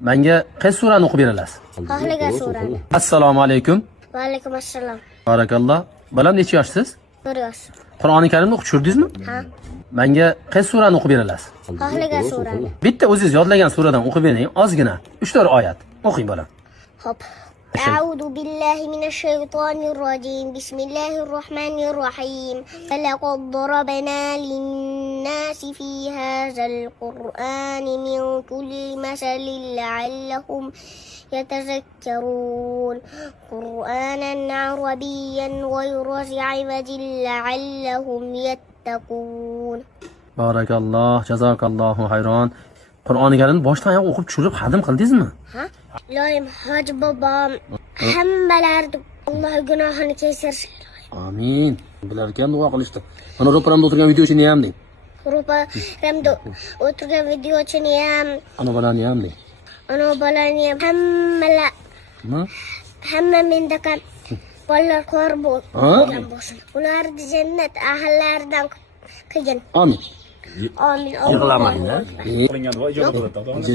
Menga qaysi surani o'qib berasiz? Xohlagan surani. Assalomu alaykum. Va alaykum assalom. Barakalloh. Balam necha yoshsiz? 1 yosh. Qur'oni Karimni o'qib tushirdingizmi? Ha. Menga qaysi surani o'qib berasiz? Xohlagan surani. Bitta o'zingiz yodlagan suradan o'qib bering, ozgina. 3-4 oyat. O'qing bolam. Hop. أعوذ بالله من الشيطان الرجيم بسم الله الرحمن الرحيم فلقد ضربنا للناس في هذا القرآن من كل مثل لعلهم يتذكرون قرآنا عربيا غير ذي عوج لعلهم يتقون. Barakalloh, jazakallohu hayron. Qur'oni Karimni boshdan oyoq o'qib tushirib xadim qildingizmi? Ha? Ilohim hoji bobom hammalarni Alloh gunohini kechirsin. Amin. Bular ekan duo qilishdi. Mana ro'paramda o'tirgan videochini ham deng. Ro'paramda o'tirgan videochini ham, Ana bolani ham deng. ana bolani ham hamma mendaqa bolalar ko'r bo'lgan bo'lsin. Ularni jannat ahllaridan qilgin. Amin. Amin. Yig'lamang, Alloh. qilingan duo ijobat bo'ladi.